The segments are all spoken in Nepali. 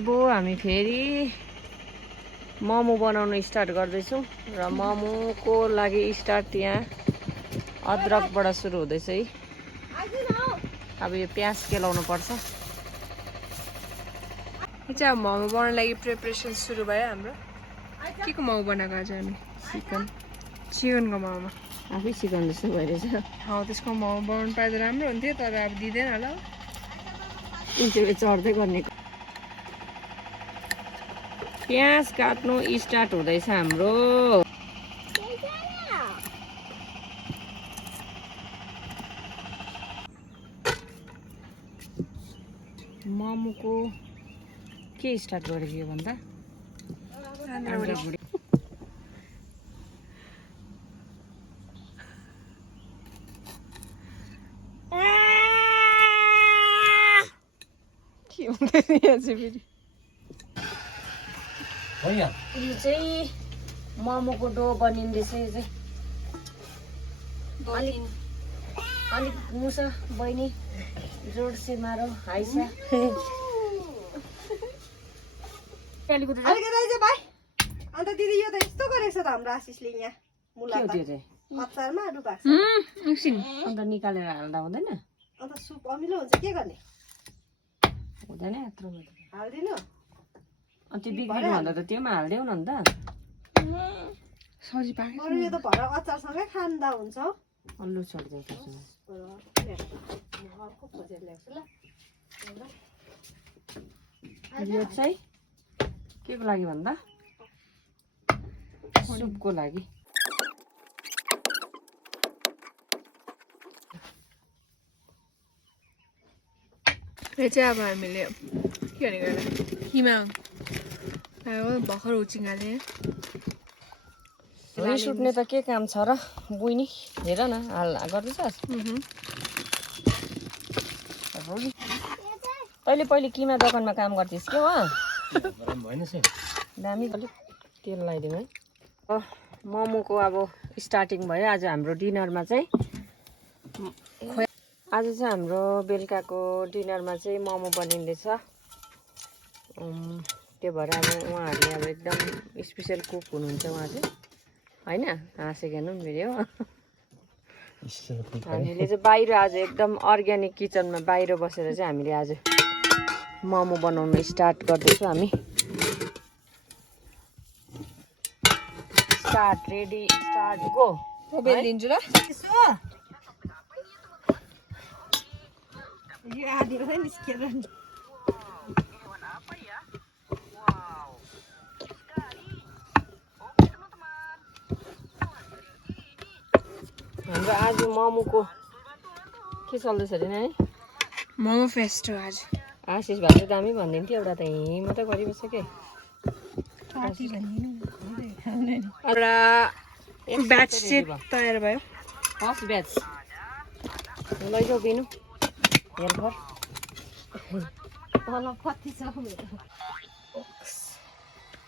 अब हामी फेरि मोमो बनाउन स्टार्ट गर्दैछौँ र मोमोको लागि स्टार्ट यहाँ अदरकबाट सुरु हुँदैछ है। अब यो प्याज केलाउनु पर्छ। यो चाहिँ अब मोमो बनाउन लागि प्रिपरेसन सुरु भयो हाम्रो। के को मोमो बनाएको आज हामी? चिकनको मोमो। आफै चिकन जस्तो भइरहेछ। त्यसको मोमो बनाउनु पाए त राम्रो हुन्थ्यो, तर अब दिँदैन होला। इन्टरभ्यू चढ्दै गर्ने। प्याज काट्नु स्टार्ट हुँदैछ हाम्रो। मोमोको के स्टार्ट गरेको भन्दा के हुँदैछ यहाँ चाहिँ फेरि? यो चाहिँ मोमोको डो बनिँदैछ। यो चाहिँ अलिक मुसा बहिनी जोड से मारो हाइसा अलिकति भाइ। अन्त दिदी यो त यस्तो गरेछ त हाम्रो आशिषले यहाँ मुला के हो त्यो चाहिँ? अचारमा आलु भएको छ। अन्त निकालेर हाल्दा हुँदैन? अन्त सुप अमिलो हुन्छ के गर्ने? हुँदैन यत्रो हाल्दिनु? अनि त्यो बिग्रिनु भन्दा त त्योमा हालिदेऊ न अन्त। सरी पाएको अरू यो त भर अचारसँगै खाँदा हुन्छ हौ। अल्लु छोडिदिएको छु। अर्को खोजेर ल्याउँछु ल। यो चाहिँ के को लागि भन्दा सुपको लागि। यो चाहिँ अब हामीले के भनेको किमा भर्खर हुचिङ हालेँ। रिस उठ्ने त के काम छ र बुइनी? हेर न गर्दैछस्। पहिले किमा दोकानमा काम गर्थ्यस् के हो? दामी अलिक तेल लगाइदिउँ है। मोमोको अब स्टार्टिङ भयो। आज हाम्रो डिनरमा चाहिँ हाम्रो बेलुकाको डिनरमा चाहिँ मोमो बनिँदैछ। त्यो भएर अब उहाँहरूले अब एकदम स्पेसल कुक हुनुहुन्छ उहाँ चाहिँ, होइन? हाँसेको हेर्नु नि भिडियो। हामीले चाहिँ बाहिर आज एकदम अर्ग्यानिक किचनमा बाहिर बसेर चाहिँ हामीले आज मोमो बनाउन स्टार्ट गर्दैछौँ हामी। Start ready start go. बेलिदिन्छु ल। यो आधी मात्रै निस्केर हाम्रो आज मोमोको के चल्दैछ अरे है? मोमो फेस्ट हो आज। आशिष भाइ दामी भनिदिन्थ्यो, एउटा त यहीँ मात्रै गरिबस्छ के। एउटा ब्याच चाहिँ तयार भयो। फर्स्ट ब्याच लैजाऊ बिनु हेल्पर।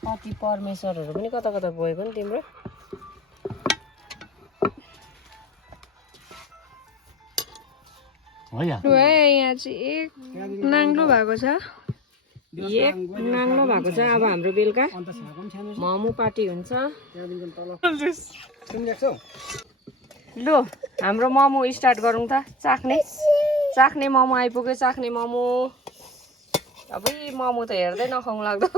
कति परमेश्वरहरू पनि कता कता गएको नि तिम्रो। यहाँ चाहिँ एक नाङ्लो भएको छ। एक नाङ्लो भएको छ। अब हाम्रो बेलुका मोमो पार्टी हुन्छ। लु हाम्रो मोमो स्टार्ट गरौँ त। चाख्ने मोमो आइपुग्यो। चाख्ने मोमो। अब मोमो त हेर्दै नखाउँ लाग्दो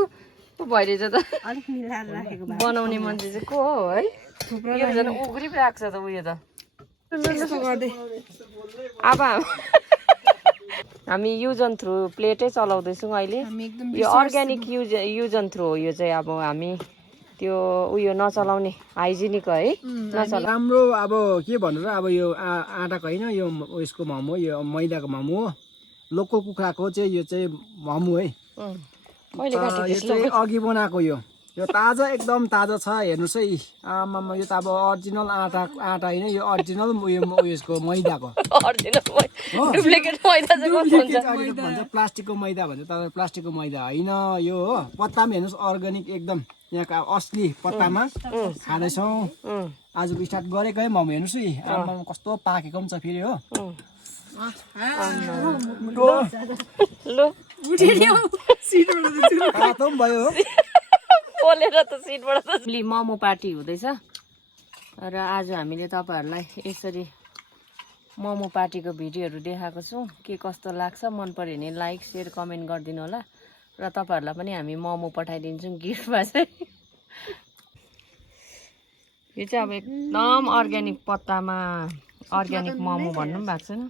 भइरहेछ त। अलिक मिलाएर राखेको भए बनाउने मान्छे चाहिँ को हो है? यो झन् उग्री पो राख्छ त उयो त। अब हामी युज एन्ड थ्रु प्लेटै चलाउँदैछौँ अहिले। यो अर्ग्यानिक युज एन्ड थ्रु हो। यो चाहिँ अब हामी त्यो उयो नचलाउने हाइजिनिक है नचला। राम्रो अब के भन्नु र, अब यो आटाको होइन, यो उयसको मोमो, यो मैदाको मोमो हो। लोकल कुखुराको चाहिँ यो चाहिँ मोमो है। यो चाहिँ अघि बनाएको यो ताजा एकदम ताजा छ। हेर्नुहोस् है। आमामा यो त अब अरिजिनल आटा होइन, यो अरिजिनल उयसको मैदाको। डुप्लिकेट मैदा चाहिँ कस्तो हुन्छ? भन्छ प्लास्टिकको मैदा भन्छ, तर प्लास्टिकको मैदा होइन यो हो। पत्तामा हेर्नुहोस् अर्ग्यानिक एकदम यहाँको असली पत्तामा खाँदैछौँ। आजको स्टार्ट गरेको है मोमो। हेर्नुहोस् है आमामा कस्तो पाकेको पनि छ फेरि हो। लु तातो पनि भयो हो पोलेर त सिटबाट त मोमो पार्टी हुँदैछ र आज हामीले तपाईँहरूलाई यसरी मोमो पार्टीको भिडियोहरू देखाएको छौँ के कस्तो लाग्छ मन पर्यो भने लाइक सेयर कमेन्ट गरिदिनु होला र तपाईँहरूलाई पनि हामी मोमो पठाइदिन्छौँ गिफ्टमा चाहिँ यो चाहिँ अब एकदम अर्ग्यानिक पत्तामा अर्ग्यानिक मोमो भन्नु पनि भएको छैन